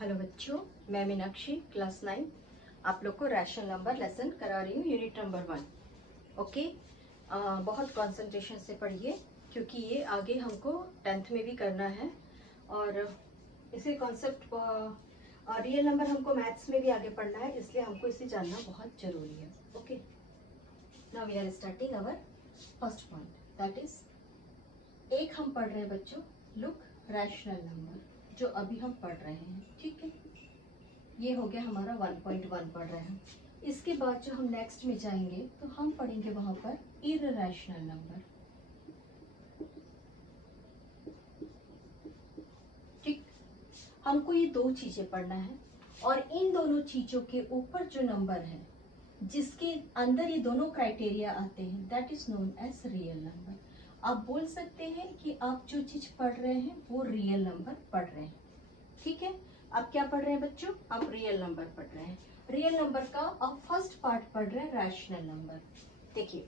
Hello बच्चों, मैं Meenakshi class 9 आप लोग को रैशनल नंबर लेसन करा रही हूँ, यूनिट नंबर 1। ओके, बहुत कंसंट्रेशन से पढ़िए क्योंकि ये आगे हमको 10th में भी करना है और इसी कॉन्सेप्ट रियल नंबर हमको मैथ्स में भी आगे पढ़ना है, इसलिए हमको इसे जानना बहुत जरूरी है। Okay, now we are starting our first point, that is एक हम पढ़ रहे हैं बच्चों, लुक रैशनल नंबर जो अभी हम पढ़ रहे हैं। ठीक है, ये हो गया हमारा 1.1 पढ़ रहे हैं। इसके बाद जो हम नेक्स्ट में जाएंगे तो हम पढ़ेंगे वहां पर इररेशनल नंबर। ठीक, हमको ये दो चीजें पढ़ना है और इन दोनों चीजों के ऊपर जो नंबर है जिसके अंदर ये दोनों क्राइटेरिया आते हैं, that is known as real number. आप बोल सकते हैं कि आप जो चीज पढ़ रहे हैं वो रियल नंबर पढ़ रहे हैं। ठीक है, आप क्या पढ़ रहे हैं बच्चों? आप रियल नंबर पढ़ रहे हैं। रियल नंबर का आप फर्स्ट पार्ट पढ़ रहे हैं रैशनल नंबर। देखिए,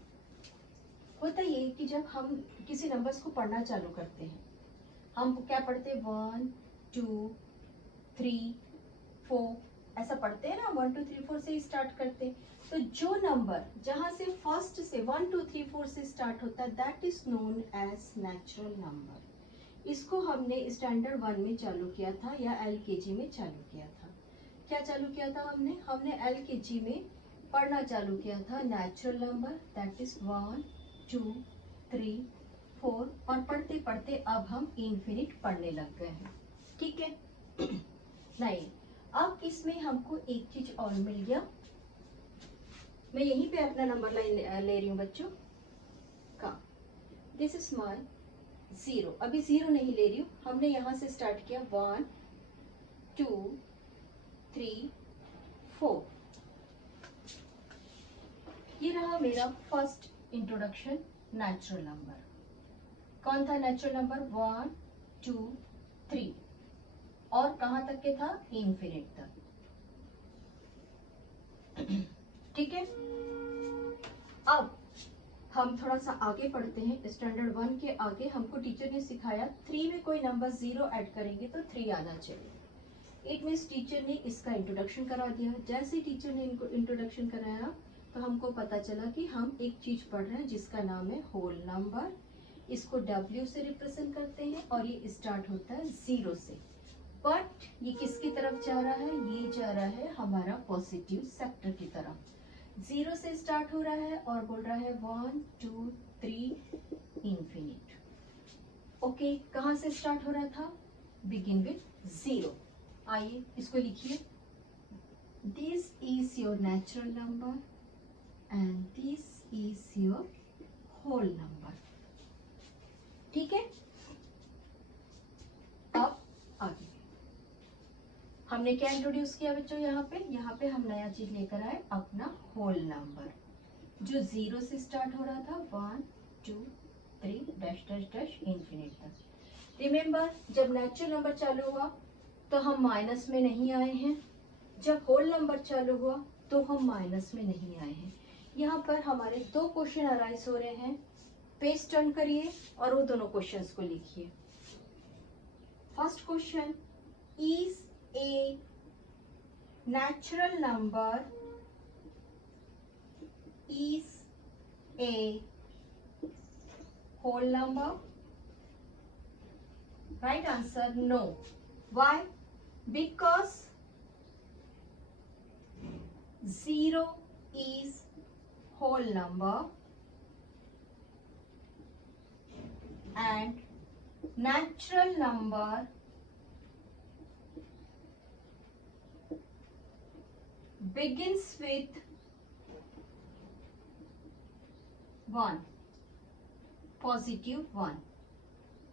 होता ये कि जब हम किसी नंबर्स को पढ़ना चालू करते हैं, हम क्या पढ़ते हैं? 1 2 3 4 ऐसा पढ़ते हैं ना, 1 2 3 4 से स्टार्ट करते हैं। तो जो नंबर जहां से फर्स्ट से 1 2 3 4 से स्टार्ट होता है, that is known as natural number. इसको हमने स्टैंडर्ड 1 में चालू किया था या LKG में चालू किया था। क्या चालू किया था हमने LKG में पढ़ना चालू किया था नेचुरल नंबर, दैट इज 1 2 3 4 और पढ़ते पढ़ते अब हम इनफिनिट पढ़ने लग गए हैं। ठीक है नहीं, अब इसमें हमको एक चीज और मिल गया। मैं यहीं पे अपना नंबर लाइन ले रही हूँ बच्चों का, दिस इज माय 0। अभी 0 नहीं ले रही हूँ, हमने यहाँ से स्टार्ट किया 1 2 3 4। ये रहा मेरा फर्स्ट इंट्रोडक्शन नेचुरल नंबर। कौन था नेचुरल नंबर? 1 2 3 और कहाँ तक के था? इनफिनिट तक। ठीक है, अब हम थोड़ा सा आगे पढ़ते हैं। स्टैंडर्ड 1 के आगे हमको टीचर ने सिखाया 3 में कोई नंबर 0 ऐड करेंगे तो 3 आना चाहिए। इट मीन्स टीचर ने इसका इंट्रोडक्शन करा दिया। जैसे टीचर ने इनको इंट्रोडक्शन कराया तो हमको पता चला कि हम एक चीज पढ़ रहे हैं जिसका नाम है होल नंबर। इसको W से रिप्रेजेंट करते हैं और ये स्टार्ट होता है 0 से। बट ये किसकी तरफ जा रहा है? ये जा रहा है हमारा पॉजिटिव सेक्टर की तरफ। 0 से स्टार्ट हो रहा है और बोल रहा है 1 2 3 इनफिनिट। ओके, कहां से स्टार्ट हो रहा था? Begin with 0। आइए इसको लिखिए, this is your natural number and this is your whole number. ठीक है, अब आगे हमने क्या इंट्रोड्यूस किया बच्चों? यहाँ पे हम नया चीज लेकर आए, अपना होल नंबर जो 0 से स्टार्ट हो रहा था 1 2 3 डैश डैश डैश इनफिनिट तक। रिमेम्बर, जब नेचुरल नंबर चालू हुआ तो हम माइनस में नहीं आए हैं, जब होल नंबर चालू हुआ तो हम माइनस में नहीं आए हैं। यहाँ पर हमारे दो क्वेश्चन अराइज हो रहे हैं। पेज टर्न करिए और वो दोनों क्वेश्चंस को लिखिए। First question, is a natural number is a whole number? Right answer, no. Why? Because 0 is whole number and natural number begins with 1, positive 1,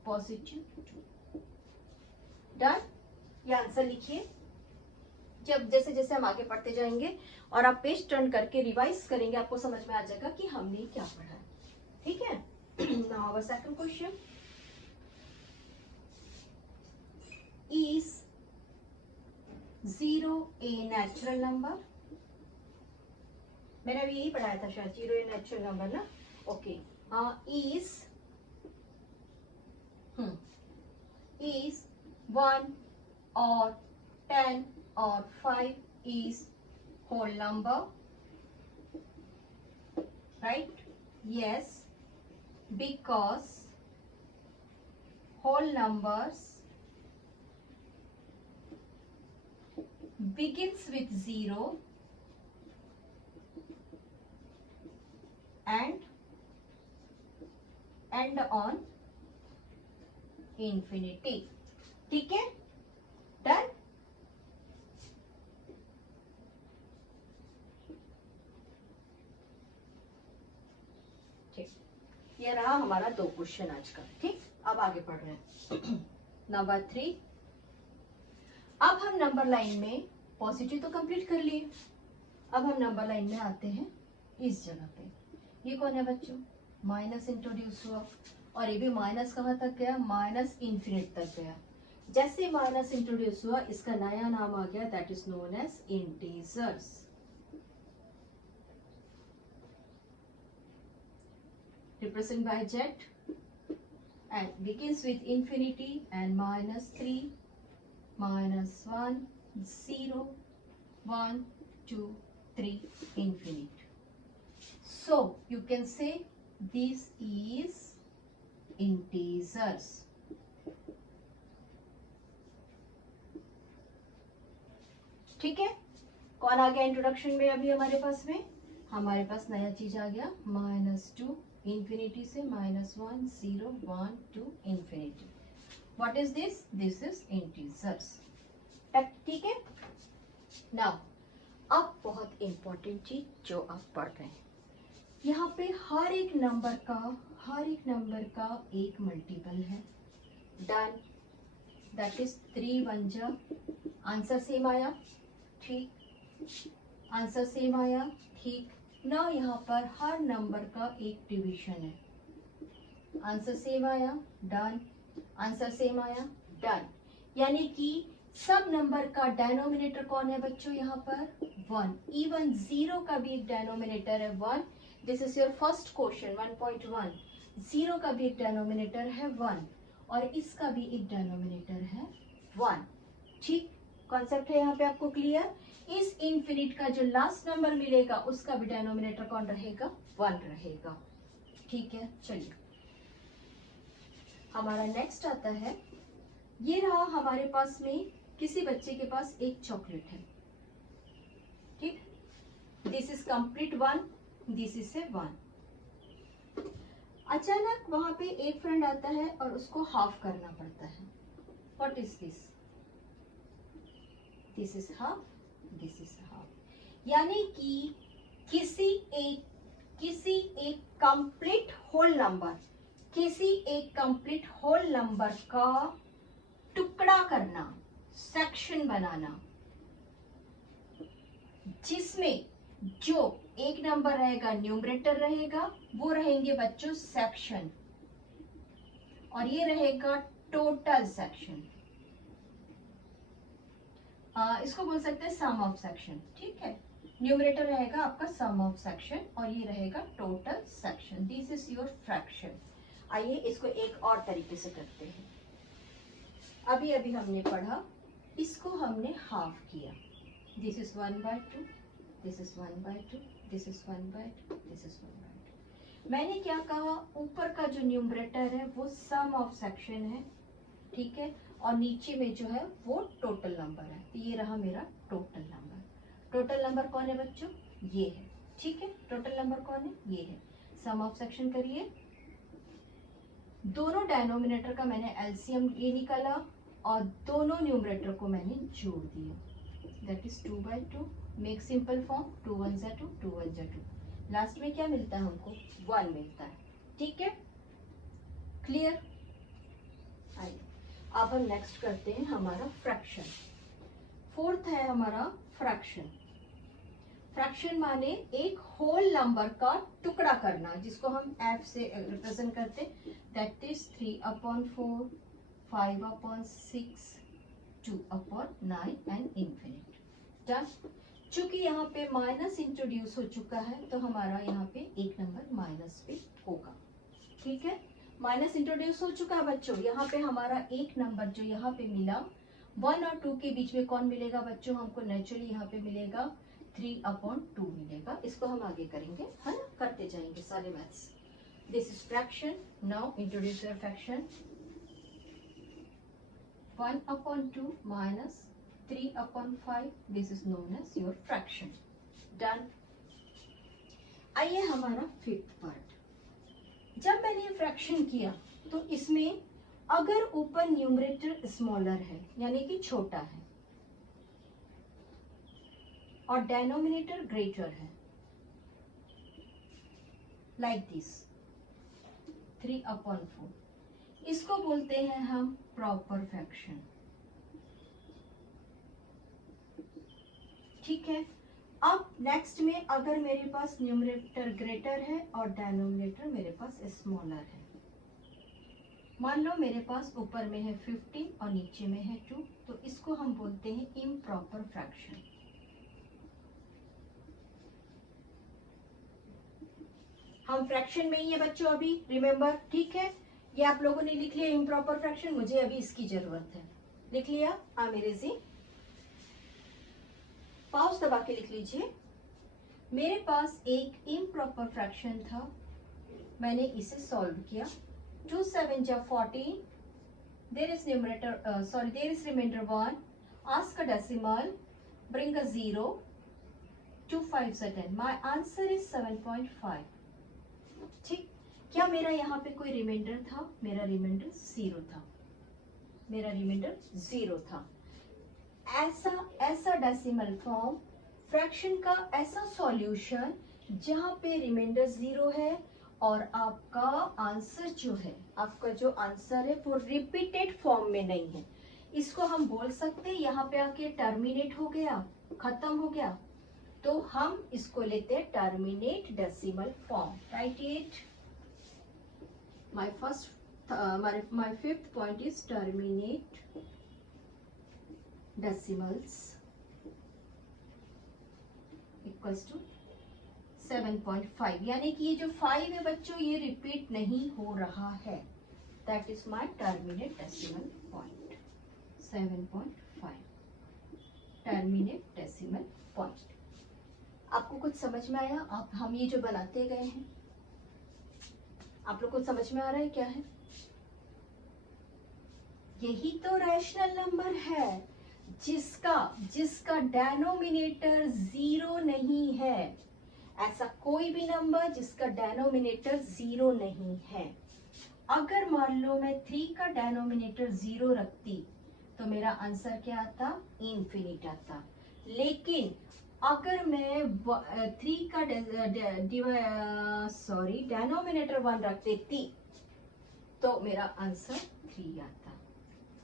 positive 2। Done? ये आंसर लिखिए। जब जैसे जैसे हम आगे पढ़ते जाएंगे और आप पेज टर्न करके रिवाइज करेंगे, आपको समझ में आ जाएगा कि हमने क्या पढ़ा है। ठीक है, now our second question, is 0 a natural number? मैंने अभी यही पढ़ाया था शायद, 0 a नेचुरल नंबर ना। Okay, is 1 or 10 or 5 is whole number, right? Yes, because whole numbers begins with 0 and end on infinity. ठीक है, डन। ठीक, ये रहा हमारा 2 क्वेश्चन आज का। ठीक, अब आगे पढ़ रहे हैं। नंबर 3। अब हम नंबर लाइन में पॉजिटिव तो कंप्लीट कर लिए, अब हम नंबर लाइन में आते हैं इस जगह पे। ये कौन है बच्चों? माइनस इंट्रोड्यूस हुआ, और ये भी माइनस कहाँ तक गया? माइनस इन्फिनिट तक गया। जैसे माइनस इंट्रोड्यूस हुआ, इसका नया नाम आ गया, that is known as integers. Represent by Z and begins with infinity and -3, -1, 0, 1, 2, 3, infinite. So you can say this is integers. ठीक है, कौन आ गया इंट्रोडक्शन में? अभी हमारे पास नया चीज आ गया, -2 इंफिनिटी से -1, 0, 1, 2 infinity. What is this? This is integers. ठीक है, नाउ अब बहुत इंपॉर्टेंट चीज जो आप पढ़ रहे हैं, यहाँ पे हर एक नंबर का एक मल्टीपल है। डन, दैट इज 3 1 जा, आंसर सेम आया। ठीक, आंसर सेम आया। ठीक ना, यहाँ पर हर नंबर का एक डिवीजन है, आंसर सेम आया। डन, आंसर सेम आया। डन, यानी कि सब नंबर का डेनोमिनेटर कौन है बच्चों? यहाँ पर 1। इवन 0 का भी एक डेनोमिनेटर है 1। This is your first question 1.1। 0 का भी एक डेनोमिनेटर है 1 और इसका भी एक डेनोमिनेटर है 1। ठीक, कॉन्सेप्ट है यहाँ पे आपको क्लियर? इस इन्फिनिट का जो लास्ट नंबर मिलेगा उसका भी डेनोमिनेटर कौन रहेगा? 1 रहेगा। ठीक है, चलिए हमारा नेक्स्ट आता है। ये रहा हमारे पास में, किसी बच्चे के पास एक चॉकलेट है। ठीक, this is complete 1, this is ए 1। अचानक वहां पे एक फ्रेंड आता है और उसको हाफ करना पड़ता है। What is this? This is half, this is half. यानी कि किसी एक कंप्लीट होल नंबर का टुकड़ा करना, सेक्शन बनाना, जिसमें जो एक नंबर रहेगा न्यूमरेटर रहेगा, वो रहेंगे बच्चों सेक्शन, और ये रहेगा टोटल सेक्शन। इसको बोल सकते हैं सम ऑफ सेक्शन। ठीक है, न्यूमरेटर रहेगा आपका सम ऑफ सेक्शन और ये रहेगा total section. This is your fraction. आइए इसको एक और तरीके से करते हैं। अभी हमने पढ़ा, इसको हमने हाफ किया। This is 1/2, this is 1/2, this is 1/2, this is 1/2। मैंने क्या कहा? ऊपर का जो न्यूमरेटर है वो सम ऑफ सेक्शन है, ठीक है, और नीचे में जो है वो टोटल नंबर है। तो ये रहा मेरा टोटल नंबर। टोटल नंबर कौन है बच्चों? ये है। ठीक है, टोटल नंबर कौन है? ये है। सम ऑफ सेक्शन करिए, दोनों डेनोमिनेटर का मैंने एलसीएम ये निकाला और दोनों न्यूमरेटर को मैंने जोड़ दिया। That is 2/2। Make simple form, 2 1 जा 2, 2 1 जा 2। लास्ट में क्या मिलता है हमको? 1 मिलता है। ठीक है, क्लियर? आइए अब हम नेक्स्ट करते हैं हमारा फ्रैक्शन। फोर्थ है हमारा फ्रैक्शन। फ्रैक्शन माने एक होल नंबर का टुकड़ा करना, जिसको हम एफ से रिप्रेजेंट करते हैं। That is 3/4, 5/6, 2/9 and infinite. Done. चूंकि यहाँ पे माइनस इंट्रोड्यूस हो चुका है तो हमारा यहाँ पे एक नंबर माइनस पे होगा। ठीक है, माइनस इंट्रोड्यूस हो चुका है बच्चों। यहाँ पे हमारा एक नंबर जो यहाँ पे मिला 1 और 2 के बीच में कौन मिलेगा बच्चों? हमको नेचुरली यहाँ पे मिलेगा 3/2 मिलेगा। इसको हम आगे करेंगे, है ना, करते जाएंगे सारे maths. This is fraction. Now introduce your fraction. 1/2 minus 3/5, this is known as your fraction. Done. आइए हमारा फिफ्थ पार्ट। जब मैंने ये फ्रैक्शन किया तो इसमें अगर ऊपर न्यूमरेटर स्मॉलर है यानी कि छोटा है और डेनोमिनेटर ग्रेटर है, लाइक दिस 3/4, इसको बोलते हैं हम प्रॉपर फ्रैक्शन। ठीक है। अब नेक्स्ट में अगर मेरे पास न्यूमरेटर ग्रेटर है और डेनोमिनेटर मेरे पास स्मॉलर है, मान लो मेरे पास ऊपर में है 15 और नीचे में है 2, तो इसको हम बोलते हैं इम्प्रॉपर फ्रैक्शन। हम फ्रैक्शन में ही है बच्चों अभी, रिमेम्बर, ठीक है। ये आप लोगों ने लिख लिया इम्प्रॉपर फ्रैक्शन, मुझे अभी इसकी जरूरत है। लिख लिया? मेरे जी पाउस दबा के लिख लीजिए। मेरे पास एक इम्प्रॉपर फ्रैक्शन था, मैंने इसे सॉल्व किया। 2 7 जा 14, there is numerator there is remainder 1, ask a decimal, bring a 0, 2 5 10, my answer is 7.5। ठीक। क्या मेरा यहाँ पे कोई रिमाइंडर था? मेरा रिमाइंडर 0 था, मेरा रिमाइंडर 0 था। ऐसा डेसिमल फॉर्म, फ्रैक्शन का ऐसा सॉल्यूशन जहां पे रिमाइंडर 0 है और आपका आंसर जो है, आपका जो आंसर है वो रिपीटेड फॉर्म में नहीं है, इसको हम बोल सकते हैं यहाँ पे आके टर्मिनेट हो गया, खत्म हो गया, तो हम इसको लेते हैं terminate decimal form. Right it. My fifth point is terminate decimals equals to 7.5, यानी कि ये जो 5 है बच्चों ये रिपीट नहीं हो रहा है। That is my terminate decimal point 7.5, terminate decimal point. आपको कुछ समझ में आया? आप हम ये जो बनाते गए हैं, आप लोग को समझ में आ रहा है क्या है? यही तो रैशनल नंबर है जिसका डेनोमिनेटर 0 नहीं है। ऐसा कोई भी नंबर जिसका डेनोमिनेटर 0 नहीं है। अगर मान लो मैं 3 का डेनोमिनेटर 0 रखती तो मेरा आंसर क्या आता? इनफिनिट आता। लेकिन अगर मैं 3 का डेनोमिनेटर 1 रख देती तो मेरा आंसर 3 आता।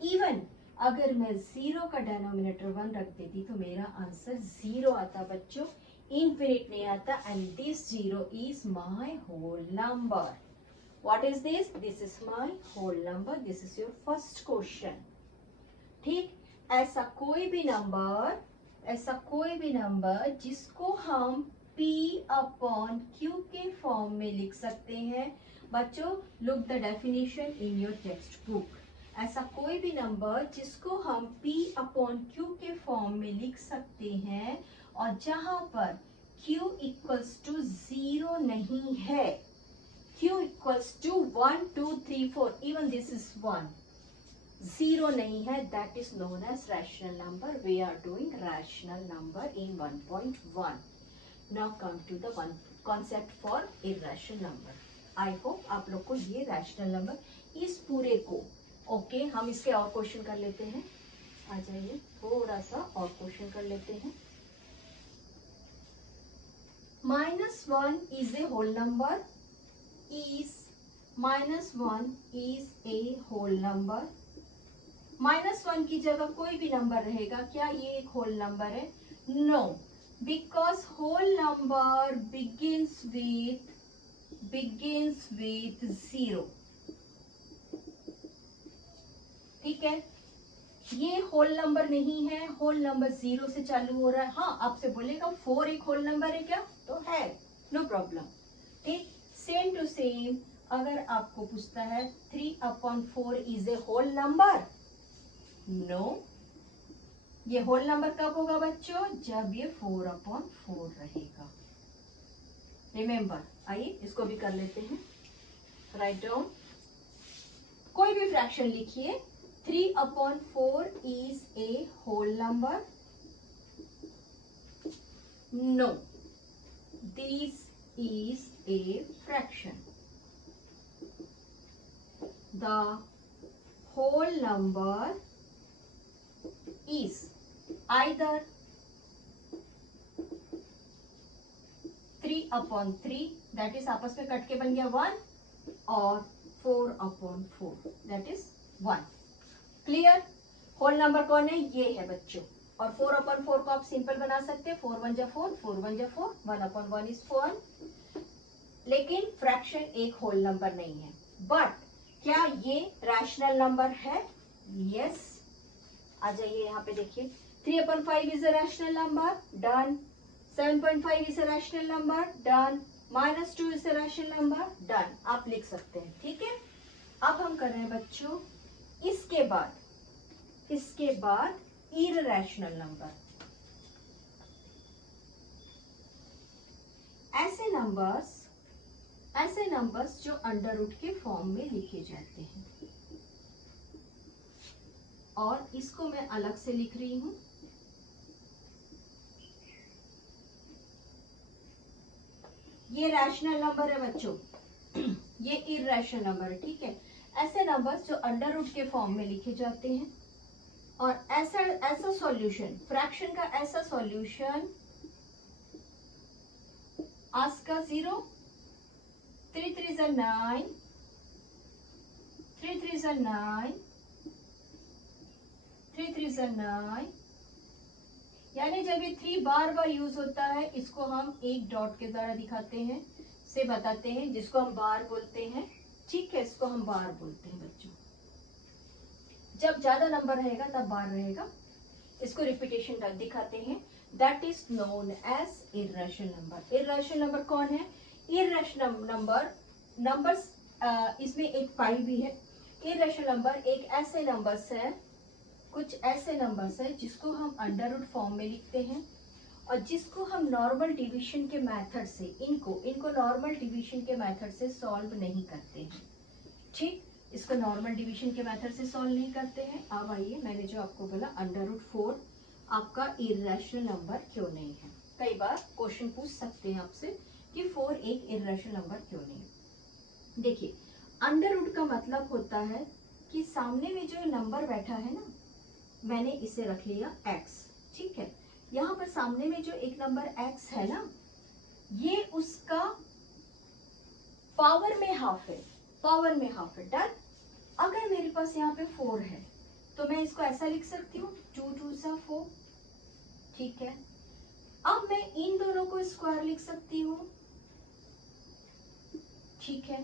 इवन अगर मैं 0 का डेनोमिनेटर 1 रख देती तो मेरा आंसर 0 आता बच्चों, इनफिनिट नहीं आता। And this 0 is my whole number. What is this? This is my whole number. This is your first question. ठीक। ऐसा कोई भी नंबर जिसको हम P/Q के फॉर्म में लिख सकते हैं बच्चों, look the definition in your text book. ऐसा कोई भी नंबर जिसको हम P/Q के फॉर्म में लिख सकते हैं और जहां पर Q इक्वल्स टू 0 नहीं है, Q equals to 1 2 3 4, even this is 1, 0 नहीं है, that is known as rational number. We are doing rational number in 1.1। Now come to the one concept for irrational number. I hope आप लोग को ये rational number इस पूरे को okay. हम इसके और क्वेश्चन कर लेते हैं। आ जाइए, थोड़ा सा और क्वेश्चन कर लेते हैं। -1 is a whole number, -1 is a whole number. -1 की जगह कोई भी नंबर रहेगा, क्या ये एक होल नंबर है? No, because whole number begins with 0। ठीक है, ये होल नंबर नहीं है, होल नंबर 0 से चालू हो रहा है। हाँ, आपसे बोलेगा 4 एक होल नंबर है क्या? तो है, नो प्रॉब्लम। ठीक, सेम टू सेम अगर आपको पूछता है 3/4 is a whole number, no, ये होल नंबर कब होगा बच्चों? जब ये 4/4 रहेगा। रिमेम्बर, आइए इसको भी कर लेते हैं। राइट डाउन, कोई भी फ्रैक्शन लिखिए। 3/4 is a whole number? No, this is a fraction. The whole number is either 3/3 that is आपस में कट के बन गया 1 और 4/4 that is 1। Clear? Whole number कौन है? ये है बच्चों। और 4/4 को आप सिंपल बना सकते हैं। 4 1 जा 4, 4 1 जा 4, 1/1 is 1। लेकिन फ्रैक्शन एक होल नंबर नहीं है। बट क्या ये रैशनल नंबर है? यस। आ जाइए यहाँ पे देखिए। 3/5 is a rational number, done. 7.5 is a rational number, done. -2 is a rational number, done. आप लिख सकते हैं, ठीक है। अब हम कर रहे हैं बच्चों इसके बाद इररेशनल नंबर। ऐसे नंबर्स जो अंडर रूट के फॉर्म में लिखे जाते हैं। और इसको मैं अलग से लिख रही हूं। ये रैशनल नंबर है बच्चों, ये इररेशनल नंबर है, ठीक है। ऐसे नंबर्स जो अंडर रूट के फॉर्म में लिखे जाते हैं और ऐसा सॉल्यूशन, फ्रैक्शन का ऐसा सॉल्यूशन आज का 0, 3 3 is 9, 3 3 is 9, 3 3 is 9। यानी जब ये 3 बार बार यूज होता है, इसको हम एक डॉट के द्वारा दिखाते हैं, से बताते हैं, जिसको हम बार बोलते हैं, ठीक है। इसको हम बार बोलते हैं बच्चों। जब ज्यादा नंबर रहेगा तब बार रहेगा। इसको रिपीटेशन दिखाते हैं। That is known as irrational number. Irrational number कौन है? इररेशनल नंबर्स इसमें एक पाई भी है। इररेशनल नंबर एक ऐसे नंबर्स है, कुछ ऐसे नंबर्स है जिसको हम अंडर रूट फॉर्म में लिखते हैं और जिसको हम नॉर्मल डिवीजन के मेथड से इनको नॉर्मल डिवीजन के मेथड से सॉल्व नहीं करते हैं, ठीक। इसको नॉर्मल डिवीजन के मेथड से सॉल्व नहीं करते हैं। अब आइए, मैंने जो आपको बोला अंडर रूट 4 आपका इररेशनल नंबर क्यों नहीं है। कई बार क्वेश्चन पूछ सकते हैं आपसे कि 4 एक इररेशनल नंबर क्यों नहीं है। देखिए, अंडर रूट का मतलब होता है कि सामने में जो नंबर बैठा है ना, मैंने इसे रख लिया x, ठीक है। यहाँ पर सामने में जो एक नंबर x है ना, ये उसका पावर में हाफ है, डन। अगर मेरे पास यहाँ पे 4 है तो मैं इसको ऐसा लिख सकती हूँ 2 2 सा 4, ठीक है। अब मैं इन दोनों को स्क्वायर लिख सकती हूँ, ठीक है।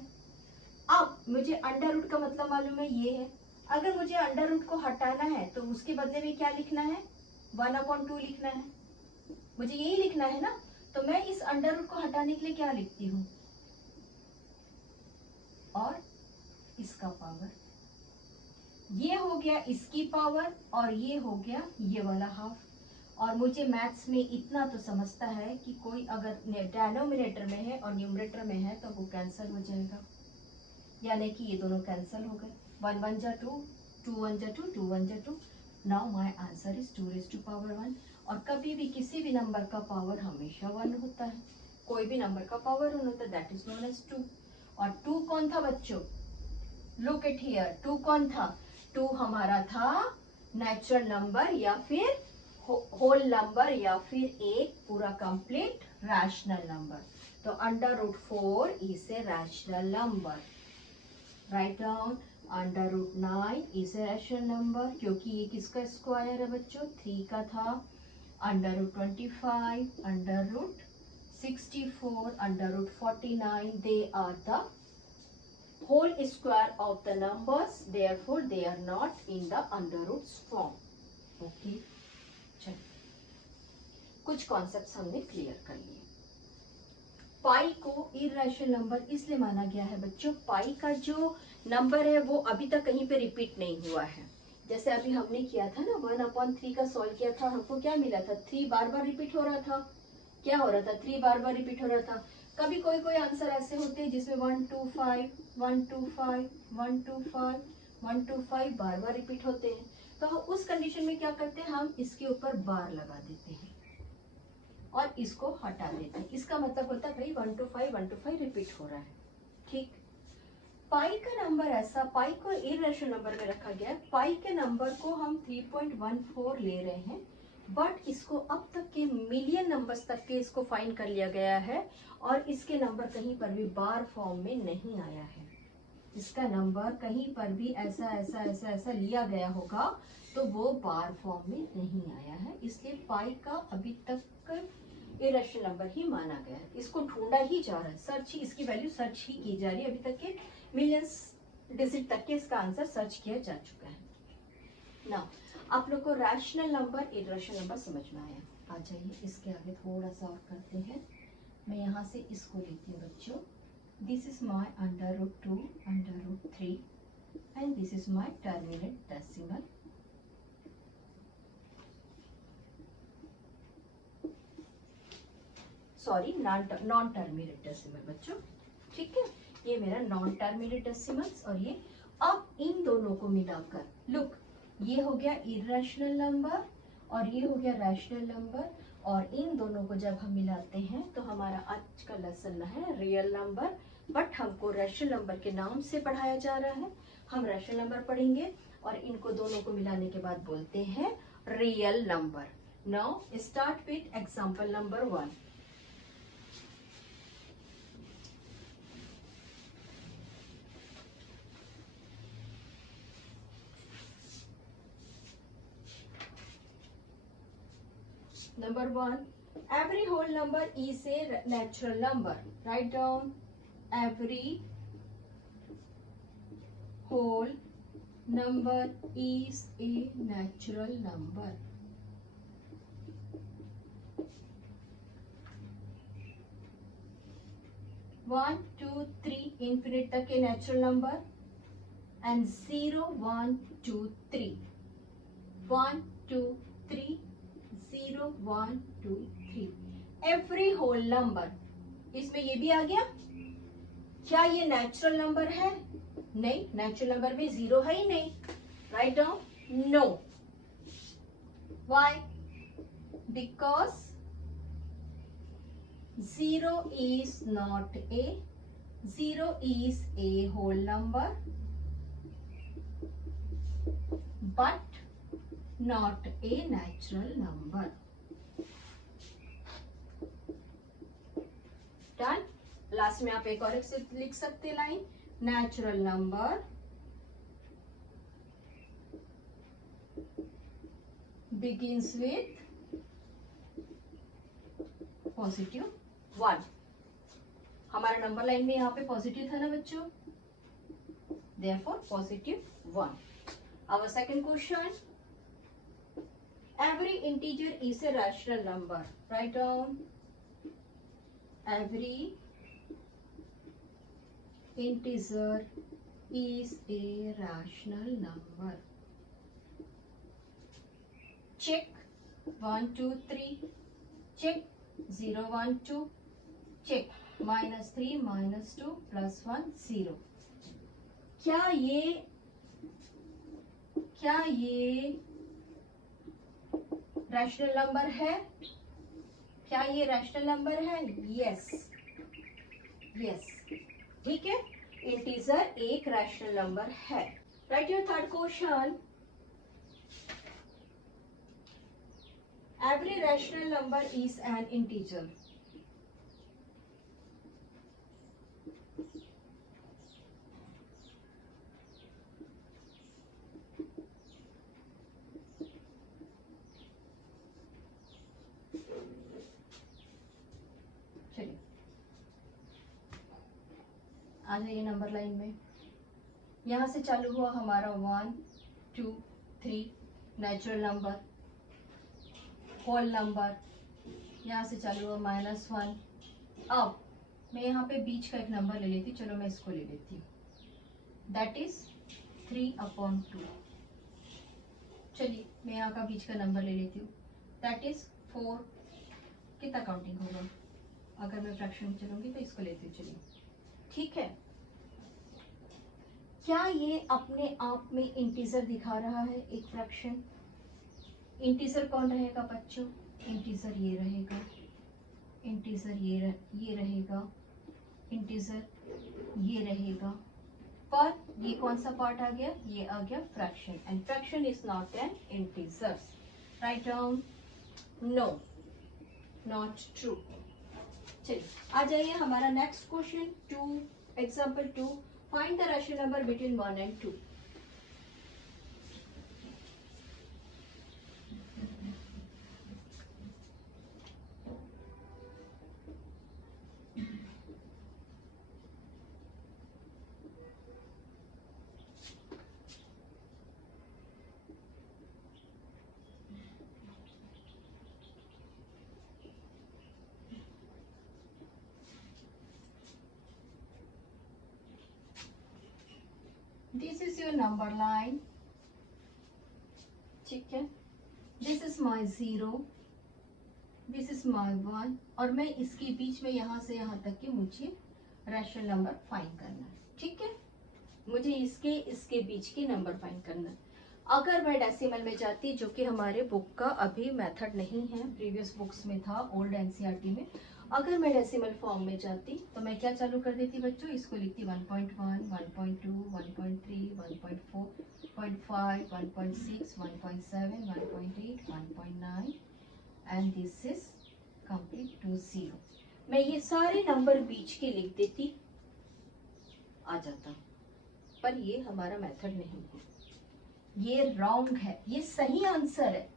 अब मुझे अंडर रूट का मतलब मालूम है, ये है। अगर मुझे अंडर रूट को हटाना है तो उसके बदले में क्या लिखना है? 1/2 लिखना है। मुझे यही लिखना है ना, तो मैं इस अंडर रूट को हटाने के लिए क्या लिखती हूँ? और इसका पावर, ये हो गया इसकी पावर और ये हो गया ये वाला हाफ। और मुझे मैथ्स में इतना तो समझता है कि कोई अगर डिनोमिनेटर में है और न्यूमरेटर में है तो वो कैंसिल हो जाएगा, यानी कि ये दोनों कैंसिल हो गए। 1 1 जा 2, 2 1 जा 2, 2 1 जा 2। Now my answer is 2⁻1। और कभी भी किसी भी नंबर का पावर हमेशा 1 होता है। कोई भी नंबर का पावर 1 होता है, दैट इज नोन एज 2। और 2 कौन था बच्चों? लुक एट हियर, 2 कौन था? 2 हमारा था नेचुरल नंबर या फिर होल नंबर या फिर एक पूरा कंप्लीट रैशनल नंबर। तो under root 4 is a rational number. Right down, under root 9 is a rational number, क्योंकि ये किसका स्क्वायर है बच्चों? 3 का था। Under root 25, under root 64, under root 49, they are the whole square of the numbers, therefore they are not in the under roots form. Okay, चलिए कुछ concepts हमने क्लियर कर लिए। पाई को इररेशनल नंबर इसलिए माना गया है बच्चों, पाई का जो नंबर है वो अभी तक कहीं पे रिपीट नहीं हुआ है। जैसे अभी हमने किया था ना 1/3 का सॉल्व किया था, हमको क्या मिला था, 3 बार बार रिपीट हो रहा था। क्या हो रहा था, 3 बार बार रिपीट हो रहा था। कभी कोई कोई आंसर ऐसे होते हैं जिसमें 1 2 5 1 2 5 1 2 5 1 2 5 बार बार रिपीट होते हैं। तो उस कंडीशन में क्या करते हैं, हम इसके ऊपर बार लगा देते हैं और इसको हटा देते हैं। इसका मतलब होता है भाई 1 2 5 1 2 5 रिपीट हो रहा है। ठीक, पाई का नंबर ऐसा, पाई को इरेशनल नंबर में रखा गया है। पाई के नंबर को हम 3.14 ले रहे हैं, बट इसको अब तक के मिलियन नंबर्स तक के इसको फाइंड कर लिया गया है और इसके नंबर कहीं पर भी बार फॉर्म में नहीं आया है। इसका नंबर कहीं पर भी ऐसा ऐसा ऐसा ऐसा लिया गया होगा तो वो बार फॉर्म में नहीं आया है, इसलिए पाई का अभी तक इरेशनल नंबर ही माना गया है। इसको ढूंढा ही जा रहा है, सर्च ही, इसकी वैल्यू सर्च ही की जा रही है। अभी तक के मिलियंस डिजिट तक के इसका आंसर सर्च किया जा चुका है ना। आप लोग को रैशनल नंबर, इरेशनल नंबर समझ में आया। आ जाइए इसके आगे थोड़ा सा और करते हैं। मैं यहाँ से इसको लेती हूँ बच्चों, this is my √2 √3 and this is my terminate decimal. Sorry, non terminate decimal बच्चों, ठीक है। ये मेरा नॉन टर्मिनेट डेसिमल्स और ये, अब इन दोनों को मिलाकर लुक, ये हो गया इरेशनल नंबर और ये हो गया रैशनल नंबर, और इन दोनों को जब हम मिलाते हैं तो हमारा आज का लेसन है रियल नंबर, बट हमको रैशनल नंबर के नाम से पढ़ाया जा रहा है। हम रैशनल नंबर पढ़ेंगे और इनको दोनों को मिलाने के बाद बोलते हैं real number. Now start with example number 1। Number 1, every whole number is a natural number. Write down, every whole number is a natural number. One, two, three, infinite तक के natural number, and 0, 1, 2, 3. 1, 2, 3. 0, 1, 2, 3, every whole number. इसमें ये भी आ गया। क्या ये natural number है? नहीं, नेचुरल नंबर में 0 है ही नहीं। Right down, no. Why? Because 0 is not a, 0 is a whole number but not a natural number. Done. Last में आप एक और लिख सकते line, natural number begins with +1। हमारा नंबर लाइन में यहाँ पे पॉजिटिव था ना बच्चों, therefore +1। Our second question, every integer is a rational number. Write down, every integer is a rational number. Check 1 2 3, check 0 1 2, check -3 -2 +1 0। क्या ये रैशनल नंबर है? क्या ये रैशनल नंबर है? यस, ठीक है, इंटीजर एक रैशनल नंबर है। Right your third question, every rational number is an integer. चलिए आ जाइए नंबर लाइन में। यहां से चालू हुआ हमारा 1 2 3 नेचुरल नंबर, होल नंबर, यहाँ से चालू हुआ -1। अब मैं यहाँ पे बीच का एक नंबर ले लेती, चलो मैं इसको ले लेती हूँ, दैट इज 3/2। चलिए मैं यहाँ का बीच का नंबर ले लेती हूँ, दैट इज 4। कितना काउंटिंग होगा, अगर मैं फ्रैक्शन में चलूंगी तो इसको लेती हूँ। चलिए ठीक है, क्या ये अपने आप में इंटीजर दिखा रहा है, एक फ्रैक्शन? इंटीजर कौन रहेगा बच्चों? इंटीजर ये रहेगा, इंटीजर ये रहेगा, इंटीजर ये रहेगा, पर ये कौन सा पार्ट आ गया? ये आ गया fraction, and fraction is not an integer. Right down, no, not true. चलिए आ जाइए हमारा next question 2, example 2, find the rational number between 1 and 2। This is your number line, ठीक है, this is my 0, this is my 1, और मैं इसके बीच में यहाँ से यहाँ तक के मुझे रैशनल नंबर फाइंड करना है। ठीक है, मुझे इसके बीच के नंबर फाइंड करना है। अगर मैं डेसिमल में जाती, जो कि हमारे बुक का अभी मेथड नहीं है, प्रीवियस बुक्स में था, ओल्ड एनसीईआरटी में, अगर मैं डेसिमल फॉर्म में जाती तो मैं क्या चालू कर देती बच्चों, इसको लिखती 1.1, 1.2, 1.3, 1.4, 1.5, 1.6, 1.7, 1.8, 1.9 and this is complete to 0। मैं ये सारे नंबर बीच के लिख देती, आ जाता, पर ये हमारा मेथड नहीं है, ये रॉन्ग है, ये सही आंसर है,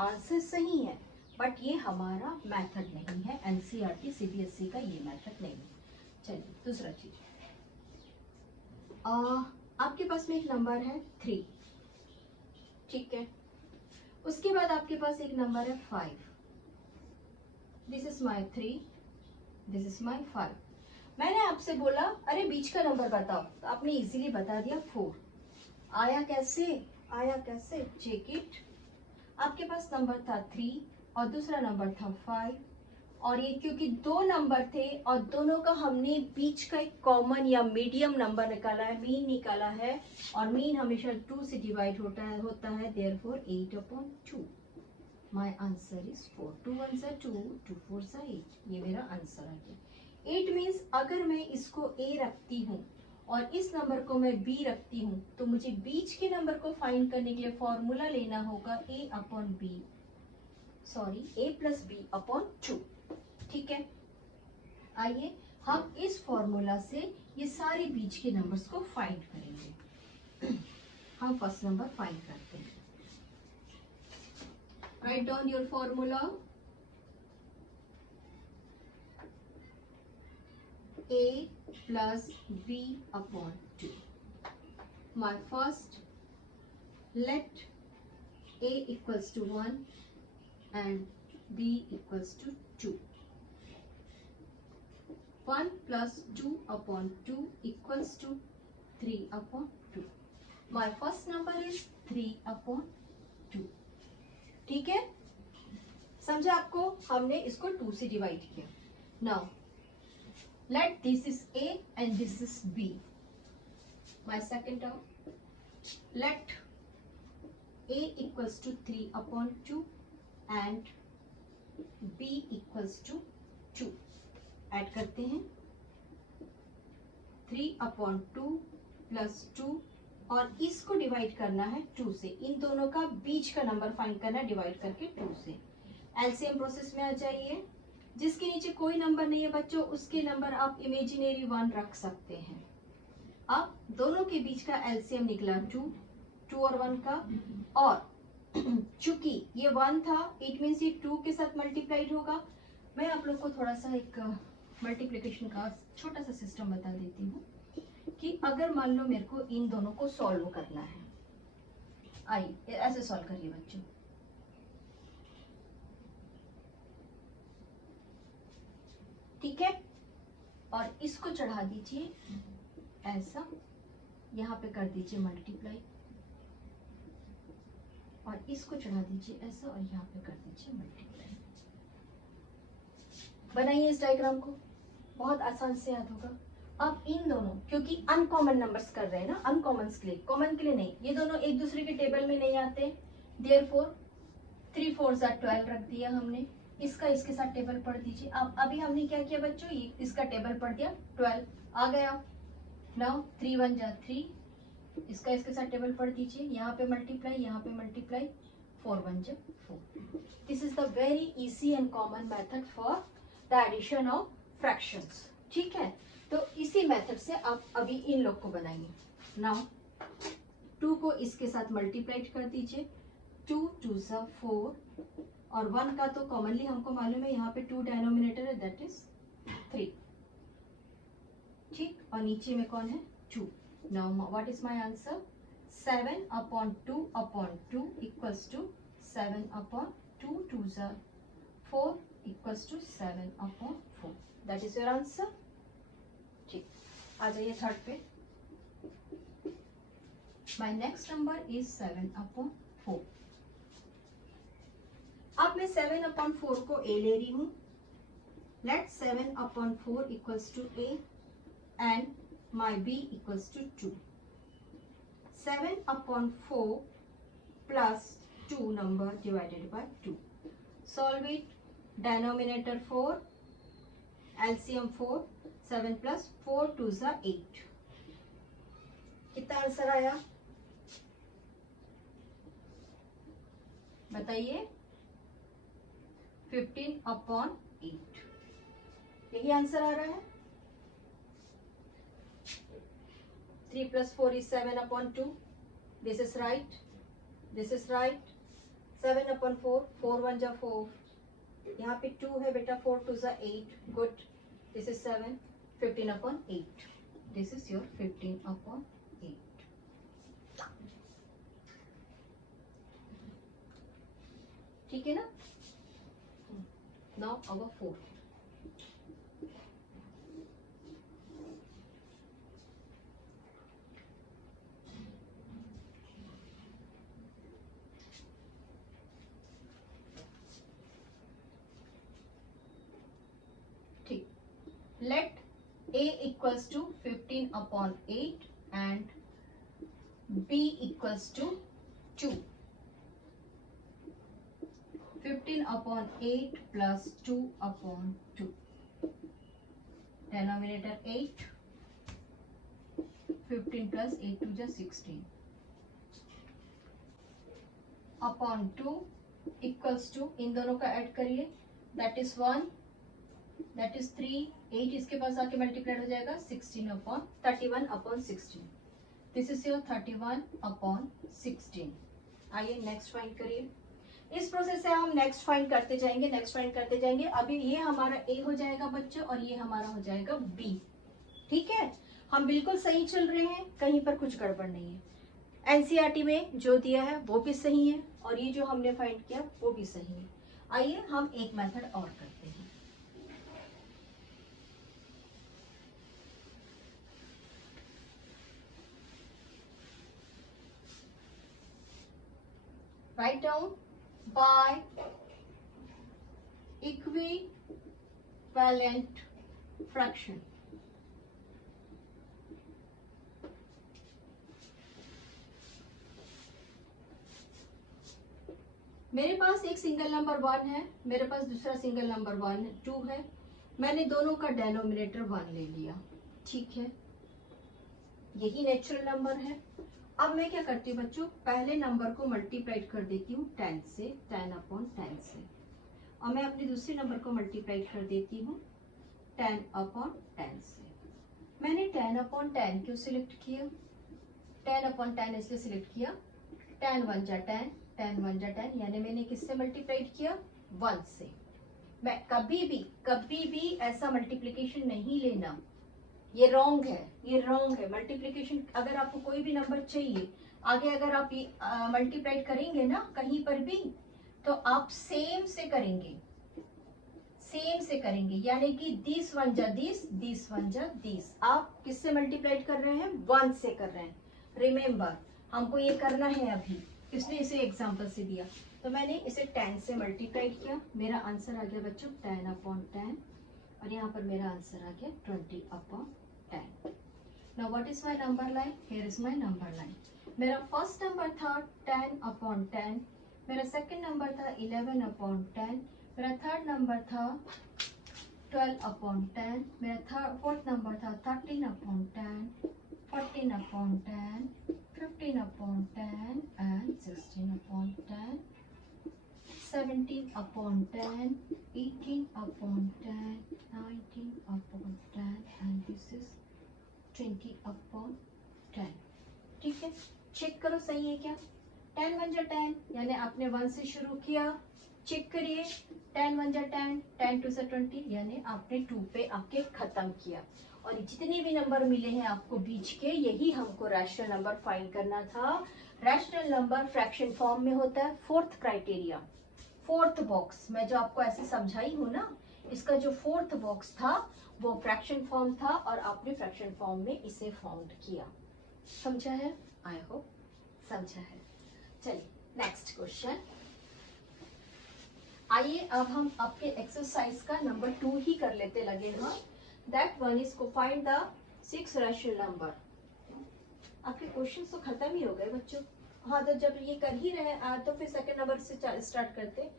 आंसर सही है, बट ये हमारा मेथड नहीं है, एनसीईआरटी सीबीएसई का ये मेथड नहीं है। चलिए दूसरा चीज, आपके पास में एक नंबर है 3, ठीक है, उसके बाद आपके पास एक नंबर है 5, this is my 3, this is माई 5। मैंने आपसे बोला अरे बीच का नंबर बताओ, तो आपने इजीली बता दिया 4। आया कैसे, आया कैसे, चेक इट। आपके पास नंबर था 3 और दूसरा नंबर था 5, और ये क्योंकि दो नंबर थे और दोनों का हमने बीच का एक कॉमन या मीडियम नंबर निकाला है, मीन निकाला है, और मीन हमेशा 2 से डिवाइड होता है, therefore 8/2। My answer is 4। 2 1 are 2, 2 4 are 8, ये मेरा आंसर आ गया। 8 मीन्स अगर मैं इसको a रखती हूँ और इस नंबर को मैं b रखती हूँ, तो मुझे बीच के नंबर को फाइंड करने के लिए फॉर्मूला लेना होगा a+b/2। ठीक है, आइए हम इस फॉर्मूला से ये सारे बीच के नंबर्स को फाइंड करेंगे। हम फर्स्ट नंबर फाइंड करते हैं। Write down your formula, a+b/2। My first, let a equals to 1 and b equals to 2. 1 + 2/2 equals to 3/2. My first number is 3/2। ठीक है, समझा आपको? हमने इसको 2 से डिवाइड किया। Now let this is a and this is b. My second term, let a equals to 3/2 and b equals to 2. Add करते हैं 3/2 + 2, और इसको डिवाइड करना है 2 से। इन दोनों का बीच का नंबर फाइंड करना है डिवाइड करके 2 से। एलसीएम प्रोसेस में आ जाइए। जिसके नीचे कोई नंबर नहीं है बच्चों, उसके नंबर आप इमेजिनरी 1 रख सकते हैं। अब दोनों के बीच का एलसीएम निकला 2 और 1 का, और चूंकि ये 1 था, इट मीन्स ये 2 के साथ मल्टीप्लाइड होगा। मैं आप लोग को थोड़ा सा एक मल्टीप्लिकेशन का छोटा सा सिस्टम बता देती हूँ कि अगर मान लो मेरे को इन दोनों को सॉल्व करना है, आइए ऐसे सॉल्व करिए बच्चों। ठीक है, और इसको चढ़ा दीजिए ऐसा, यहाँ पे कर दीजिए मल्टीप्लाई, और इसको चढ़ा दीजिए ऐसा और यहाँ पे कर दीजिए मल्टीप्लाई। बनाइए इस डायग्राम को, बहुत आसान से याद होगा। अब इन दोनों, क्योंकि अनकॉमन नंबर्स कर रहे हैं ना, अनकॉमन के लिए, कॉमन के लिए नहीं, ये दोनों एक दूसरे के टेबल में नहीं आते, देयरफॉर 3 4 12 रख दिया हमने। इसका इसके साथ टेबल पढ़ दीजिए। अब अभी हमने क्या किया बच्चों, ये इसका टेबल पढ़ दिया, 12 आ गया। नाउ 3 1 3, इसका इसके साथ टेबल पढ़ दीजिए, यहाँ पे मल्टीप्लाई, यहाँ पे multiply, 4 1 4। This is the very easy and common method for the addition of fractions. ठीक है, तो इसी मेथड से आप अभी इन लोग को बनाएंगे। नाउ 2 को इसके साथ मल्टीप्लाई कर दीजिए, 2 2 4, और 1 का तो कॉमनली हमको मालूम है, यहाँ पे 2 डिनोमिनेटर है, दैट इज 3। ठीक, और नीचे में कौन है, 2। Now what is my answer, 7 upon 2 upon 2 equals to 7 upon 2 2 4 equals to 7 upon 4। That is your answer. ठीक, आ जाइए थर्ड पे। My next number is 7 upon 4। अब मैं 7 अपॉन 4 को a ले रही हूं। Let 7 upon 4 equals to a and my b equals to 2। 7 upon 4 plus 2 number divided by 2। Solve it, denominator 4, LCM 4, 7 plus 4 2 8। कितना आंसर आया बताइए, 15 अपॉन 8। यही आंसर आ रहा है। 3 plus 4 is 7 upon 2. This is right. This is right. 7 upon 4. 4 1 जा 4. यहाँ पे 2 है बेटा, 4 2 जा 8. Good. This is 7. 15 upon 8. This is your 15 upon 8. ठीक है ना? Now our fourth. ठीक, let a equals to 15 upon 8 and b equals to 2. 15 upon 8 plus 2 upon 2. Denominator 8. 15 plus 8 to just 16. Upon 2 equals to, इन दोनों का ऐड करिए, that is 1, that is 3, 8 इसके पास आके multiplied हो जाएगा, 16 upon 31 upon 16. This is your 31 upon 16. आइए next find करिए। इस प्रोसेस से हम नेक्स्ट फाइंड करते जाएंगे, नेक्स्ट फाइंड करते जाएंगे। अभी ये हमारा ए हो जाएगा बच्चों और ये हमारा हो जाएगा बी। ठीक है, हम बिल्कुल सही चल रहे हैं, कहीं पर कुछ गड़बड़ नहीं है। एनसीईआरटी में जो दिया है वो भी सही है और ये जो हमने फाइंड किया वो भी सही है। आइए हम एक मेथड और करते हैं। Write down by equivalent fraction. मेरे पास एक सिंगल नंबर 1 है, मेरे पास दूसरा सिंगल नंबर 2 है। मैंने दोनों का डेनोमिनेटर 1 ले लिया। ठीक है, यही नेचुरल नंबर है। अब मैं क्या करती हूँ बच्चों, पहले नंबर को मल्टीप्लाई कर देती हूँ 10 से, 10 अपॉन 10 से, और मैं अपने दूसरे नंबर को मल्टीप्लाई कर देती हूँ 10 अपॉन 10 से। मैंने 10 अपॉन 10 क्यों सिलेक्ट किया, 10 अपॉन 10 इसलिए सिलेक्ट किया, 10 1 जा 10, 10 1 जा 10, यानी मैंने किससे मल्टीप्लाई किया, 1 से। मैं कभी भी ऐसा मल्टीप्लीकेशन नहीं लेना, ये रॉन्ग है, ये रॉन्ग है। मल्टीप्लिकेशन, अगर आपको कोई भी नंबर चाहिए आगे, अगर आप मल्टीप्लाई करेंगे ना कहीं पर भी, तो आप सेम से करेंगे, सेम से करेंगे, यानी कि 10 1 जा 10, 10 1 जा 10। आप किससे मल्टीप्लाई कर रहे हैं, 1 से कर रहे हैं। रिमेम्बर, हमको ये करना है अभी, किसने इसे एग्जाम्पल से दिया, तो मैंने इसे 10 से मल्टीप्लाई किया, मेरा आंसर आ गया बच्चों 10/10, और यहाँ पर मेरा आंसर आ गया 20/10। Now what is my number line, here is my number line. मेरा फर्स्ट नंबर था 10/10, मेरा सेकंड नंबर था 11/10, मेरा थर्ड नंबर था 12/10, मेरा फोर्थ नंबर था 13/10, 14/10, 15/10 and 16/10, 17/10, 18/10, 19/10 and this is 20/10। ठीक है, चेक करो सही है क्या। 10 1 जा 10, यानी आपने 1 से शुरू किया, चेक करिए 10 1 जा 10, 10 2 से 20, यानी आपने 2 पे आके खत्म किया। और जितने भी नंबर मिले हैं आपको बीच के, यही हमको रैशनल नंबर फाइंड करना था। रैशनल नंबर फ्रैक्शन फॉर्म में होता है। फोर्थ क्राइटेरिया, फोर्थ बॉक्स मैं जो आपको ऐसे समझाई हूँ ना, इसका जो फोर्थ बॉक्स था वो फ्रैक्शन फॉर्म था, और आपने फ्रैक्शन फॉर्म में इसे फाउंड किया। समझा है? आई होप समझा है। चलिए नेक्स्ट क्वेश्चन। आइए अब हम आपके एक्सरसाइज का नंबर 2 ही कर लेते लगे। हाँ, दैट वन इज को फाइंड द 6 रैशनल नंबर। आपके क्वेश्चन तो खत्म ही हो गए बच्चों। हाँ, तो जब ये कर ही रहे तो फिर सेकंड नंबर से स्टार्ट करते।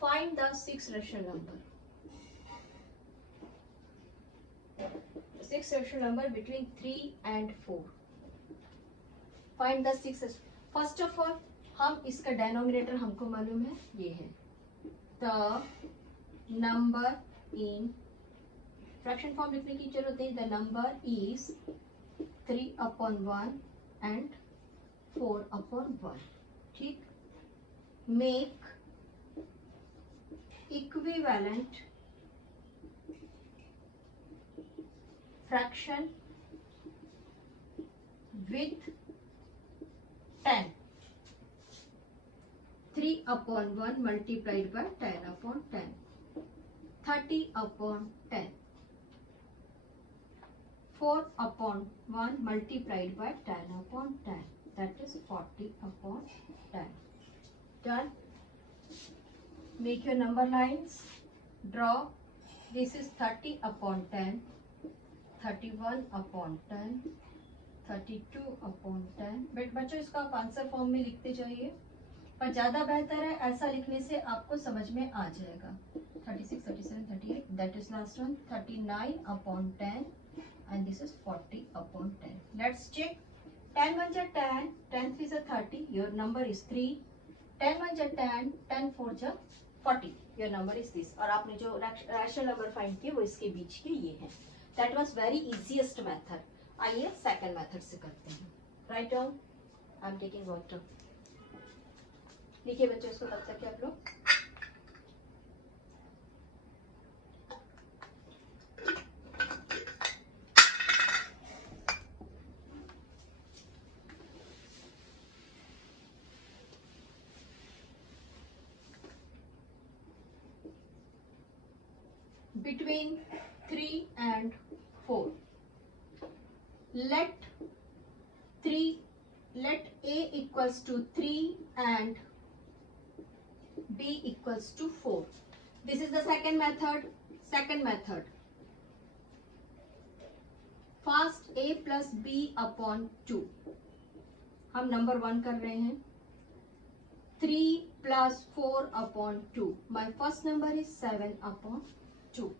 Find the 6 rational number, 6 rational number between 3 and 4। Find the 6। First of all हम इसका डेनोमिनेटर हमको मालूम है, ये है the number in, fraction form लिखने की जरूरत है, द नंबर इज 3/1 and 4/1। ठीक, make equivalent fraction with 10, 3/1 multiplied by 10/10, 30/10, 4/1 multiplied by 10/10, that is 40/10। Done. Make your number lines. Draw. This is 30/10, 31/10, 32/10। बच्चों इसका आप आंसर फॉर्म में लिखते जाइए, पर ज्यादा बेहतर है ऐसा लिखने से आपको समझ में आ जाएगा। 36, 37, 38, that is last one, 39/10 and this is 40/10। Let's check। 10 1 जा 10, 10 3 जा 30, your number is 3। 10 1 जा 10, 10 4 जा 40, your number is this। और आपने जो रैशनल नंबर फाइंड किए वो इसके बीच के ये हैं। That was very easiest method। आइए सेकंड मेथड से करते हैं। Write down, I am taking water. लिखिए बच्चों इसको तब तक आप लोग। Between 3 and 4, let A equals to 3 and B equals to 4। This is the second method। Second method, first A plus B/2। हम नंबर 1 कर रहे हैं, 3 plus 4/2। My first number is 7/2।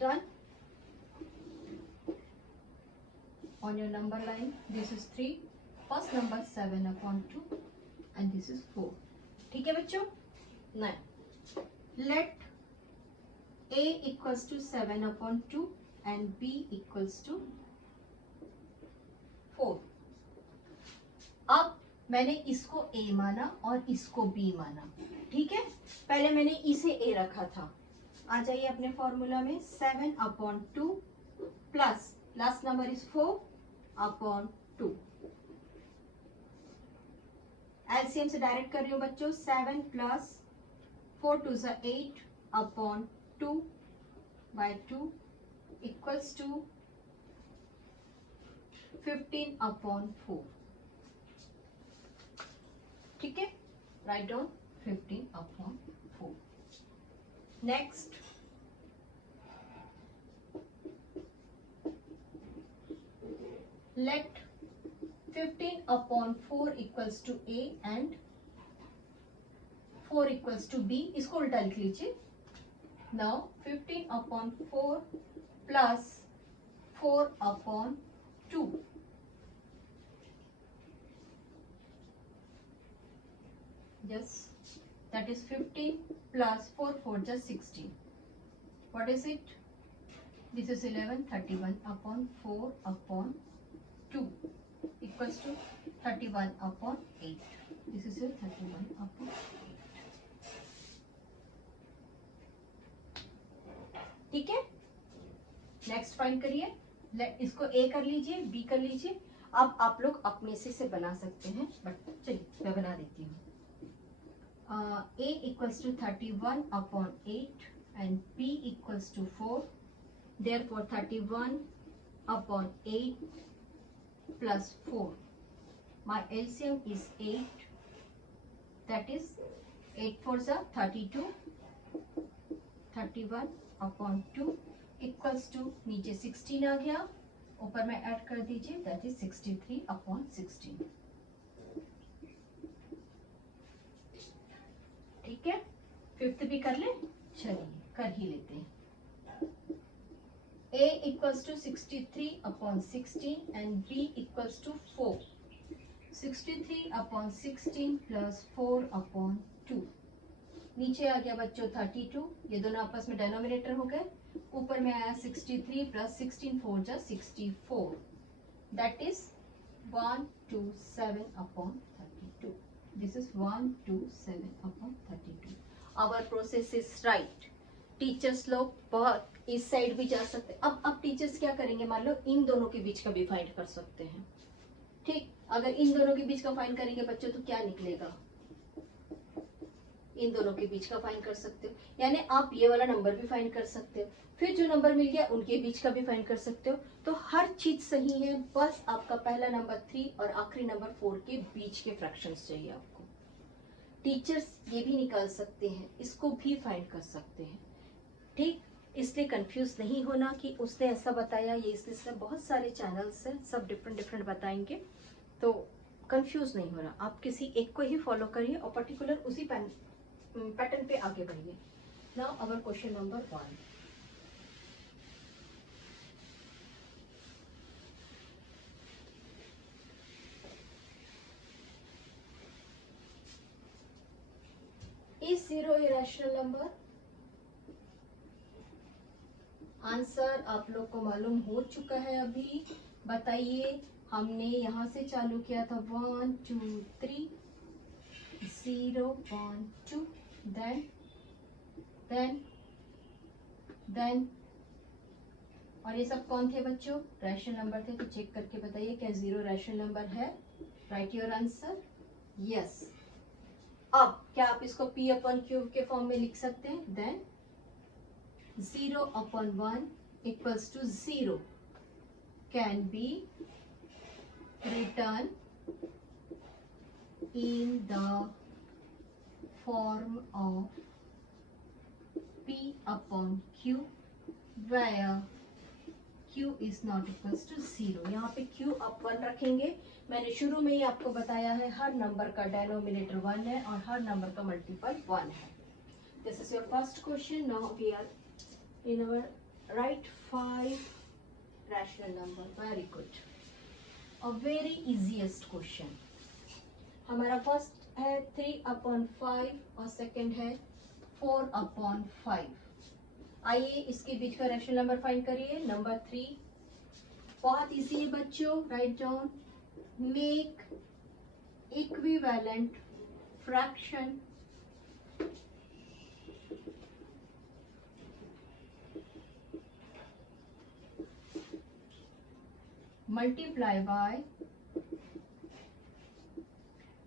Done। On your number line, this is 3, first number 7/2 and this is 4। ठीक है बच्चों। Now let A equals to 7/2 and B equals to 4। अब मैंने इसको A माना और इसको B माना। ठीक है, पहले मैंने इसे A रखा था। आ जाइए अपने फॉर्मूला में, 7/2 plus last number is 4/2। LCM से डायरेक्ट कर रही हूँ बच्चों। 7 प्लस 4 2 सा 8/2/2 इक्वल्स टू 15/4। ठीक है, right down 15/4. Next, let 15/4 equals to a and 4 equals to b. इसको उल्टा लिख लीजिए. Now 15/4 plus 4/2. Yes, that is 15 plus 4 4 just 16. What is it? This is 11. 31/4/2 equals to 31/8. This is your 31/8. ठीक है, next find करिए. इसको ए कर लीजिए, बी कर लीजिए. अब आप लोग अपने से बना सकते हैं, बट चलिए मैं बना देती हूँ. A equals to 31/8 and B equals to 4. Therefore 31/8 plus 4. My LCM is 8. That is 8 4s are 32. 31/2 equals to नीचे 16 आ गया, ऊपर में ऐड कर दीजिए. That is 63/16. ठीक है, फिफ्थ भी कर ले. चलिए कर ही लेते हैं. A equals to 63/16 and B equals to 4. 63/16 plus 4/2. नीचे आ गया बच्चों 32. ये दोनों आपस में डेनोमिनेटर हो गए. ऊपर में आया 63 प्लस 16 4 जा 64. That is 127/32. This is 127/32. Our process is right. Teachers लोग बहुत इस साइड भी जा सकते हैं. अब टीचर्स क्या करेंगे, मान लो इन दोनों के बीच का भी फाइंड कर सकते हैं. ठीक, अगर इन दोनों के बीच का फाइंड करेंगे बच्चों तो क्या निकलेगा, इन दोनों के बीच का फाइंड कर सकते हो. यानी आप ये वाला नंबर भी फाइंड कर सकते हो, फिर जो नंबर मिल गया उनके बीच का भी फाइंड कर सकते हो. तो हर चीज सही है, बस आपका पहला नंबर 3 और आखिरी नंबर 4 के बीच के फ्रैक्शंस चाहिए आपको. टीचर्स ये भी निकाल सकते हैं, इसको भी फाइंड कर सकते हैं. ठीक, इसलिए कंफ्यूज नहीं होना कि उसने ऐसा बताया, ये इसलिए. बहुत सारे चैनल्स हैं, सब डिफरेंट बताएंगे, तो कंफ्यूज नहीं होना. आप किसी एक को ही फॉलो करिए और पर्टिकुलर उसी पैटर्न पे आगे बढ़िए. Now our question number 1. Is 0 a rational number? Answer आप लोग को मालूम हो चुका है. अभी बताइए, हमने यहाँ से चालू किया था 1 2 3 0 1 2, देन और ये सब कौन थे बच्चों, रैशनल नंबर थे. तो चेक करके बताइए क्या 0 रैशनल नंबर है. Right your answer. यस. अब क्या आप इसको P/Q के फॉर्म में लिख सकते हैं. Then 0/1 equals to 0 can be written in the form of P/Q where Q is not equals to 0. यहाँ पे Q आप 1 रखेंगे. मैंने शुरू में ही आपको बताया है हर नंबर का डेनोमिनेटर 1 है और हर नंबर का मल्टीपल 1 है. This is your first question. Now we are in our right 5 rational number. Very good. A very easiest question. हमारा फर्स्ट है 3/5 और सेकंड है 4/5. आइए इसके बीच का रैशनल नंबर फाइंड करिए. नंबर 3 बहुत इजी है बच्चों. Write down, make equivalent fraction multiply by,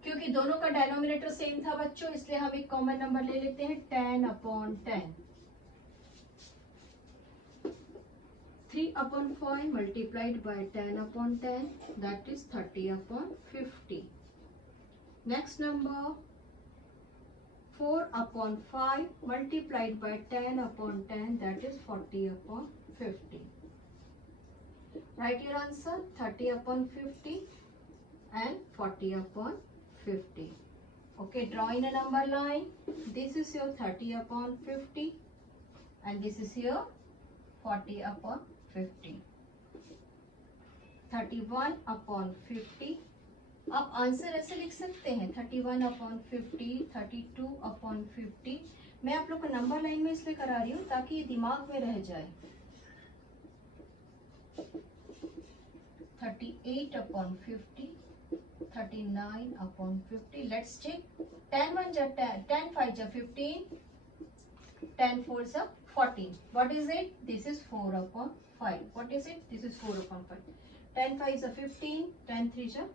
क्योंकि दोनों का डेनोमिनेटर सेम था बच्चों इसलिए हम एक कॉमन नंबर ले लेते हैं 10/10. 3/5 multiplied by 10/10 that is 30/50. Next number 4/5 multiplied by 10/10, that is 40/50. Write your answer 30/50 and 40/50. Okay, draw in a number line. This is your 30/50 and this is your 40/50. 31/50. आप answer ऐसे लिख सकते हैं 31/50, 32/50. मैं आप लोग को नंबर लाइन में इसलिए करा रही हूँ ताकि ये दिमाग में रह जाए. 38/50, 39/50. Let's check. 10 1 जा 10, 10 5 जा 15, 10 4 जा 14. What is it? This is 4/5. What is it? This is 4/5. 10 5 जा 15, 10 3 जा,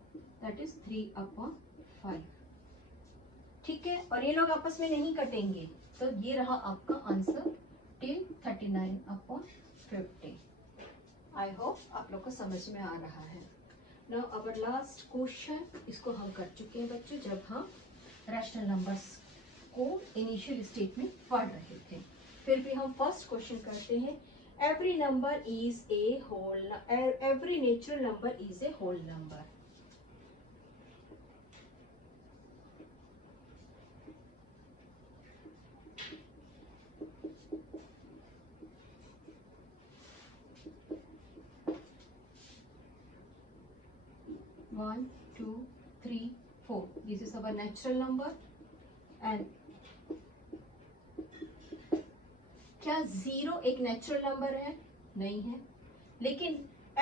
that is 3/5. ठीक है, और ये लोग आपस में नहीं कटेंगे, तो ये रहा आपका आंसर टिल 39/50. आई होप आप लोग को समझ में आ रहा है. नाउ अवर लास्ट क्वेश्चन, इसको हम कर चुके हैं बच्चों जब हम रैशनल नंबर्स को इनिशियल स्टेज में पढ़ रहे थे. फिर भी हम फर्स्ट क्वेश्चन करते हैं. Every number is a whole, every natural number is a whole number. One, 2, 3, 4. This is our natural number. And क्या 0 एक नेचुरल नंबर है? नहीं है. लेकिन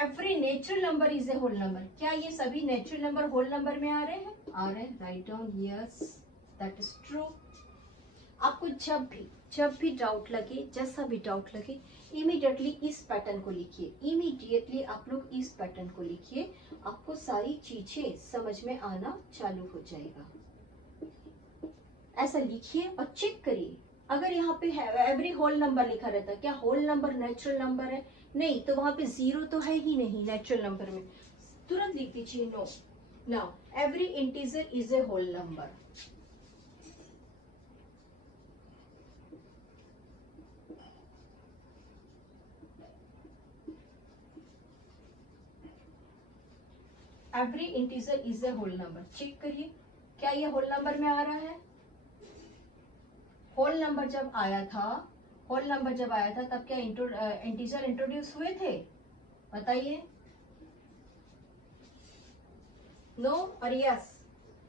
every natural number is a whole number. क्या ये सभी नेचुरल नंबर होल नंबर में आ रहे हैं? आ रहे हैं. Write down yes, that is true. आपको जब भी डाउट लगे, जैसा भी डाउट लगे, इमीडिएटली इस पैटर्न को लिखिए. इमीडिएटली आप लोग इस पैटर्न को लिखिए, आपको सारी चीजें समझ में आना चालू हो जाएगा. ऐसा लिखिए और चेक करिए. अगर यहाँ पे एवरी होल नंबर लिखा रहता है, क्या होल नंबर नेचुरल नंबर है? नहीं, तो वहां पे 0 तो है ही नहीं नेचुरल नंबर में. तुरंत लिख दीजिए no. Now every integer is a whole number. Every integer is a whole number. Check करिए क्या ये होल नंबर में आ रहा है? होल नंबर जब आया था तब क्या इंटीजर इंट्रोड्यूस हुए थे? बताइए. नो और यस?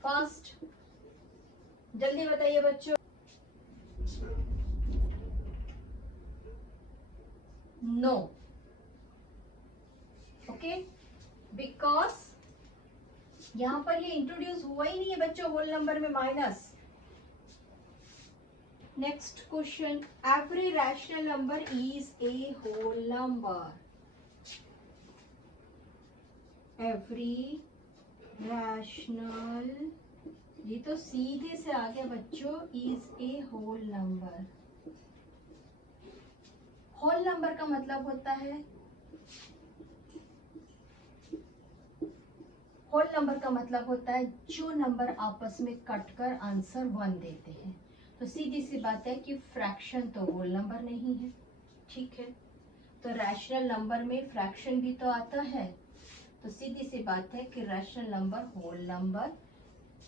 फास्ट, जल्दी बताइए बच्चों. नो. ओके, बिकॉज यहां पर ये इंट्रोड्यूस हुआ ही नहीं है बच्चों होल नंबर में. Minus. Next question. Every rational number is a whole number. Every rational, ये तो सीधे से आ गया बच्चों, is a whole number. Whole number का मतलब होता है, होल नंबर का मतलब होता है जो नंबर आपस में कटकर आंसर 1 देते हैं. तो सीधी सी बात है कि फ्रैक्शन तो होल नंबर नहीं है. ठीक है, तो रैशनल नंबर में फ्रैक्शन भी तो आता है. तो सीधी सी बात है कि रैशनल नंबर होल नंबर.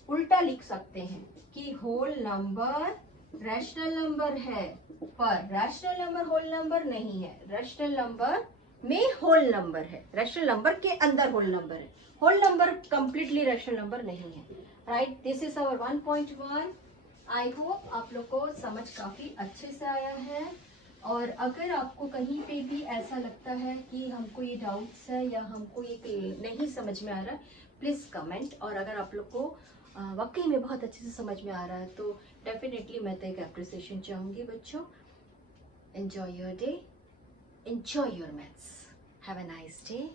उल्टा लिख सकते हैं कि होल नंबर रैशनल नंबर है, पर रैशनल नंबर होल नंबर नहीं है. रैशनल नंबर में होल नंबर है, रैशनल नंबर के अंदर होल नंबर है. Whole number completely rational number नहीं है. Right, this is our 1.1. I hope आप लोग को समझ काफी अच्छे से आया है. और अगर आपको कहीं पे भी ऐसा लगता है कि हमको ये डाउट्स है या हमको ये नहीं समझ में आ रहा है, प्लीज कमेंट. और अगर आप लोग को वाकई में बहुत अच्छे से समझ में आ रहा है तो डेफिनेटली मैं तो एक एप्रिसिएशन चाहूंगी बच्चों. Enjoy your day, enjoy your maths. Have a nice day.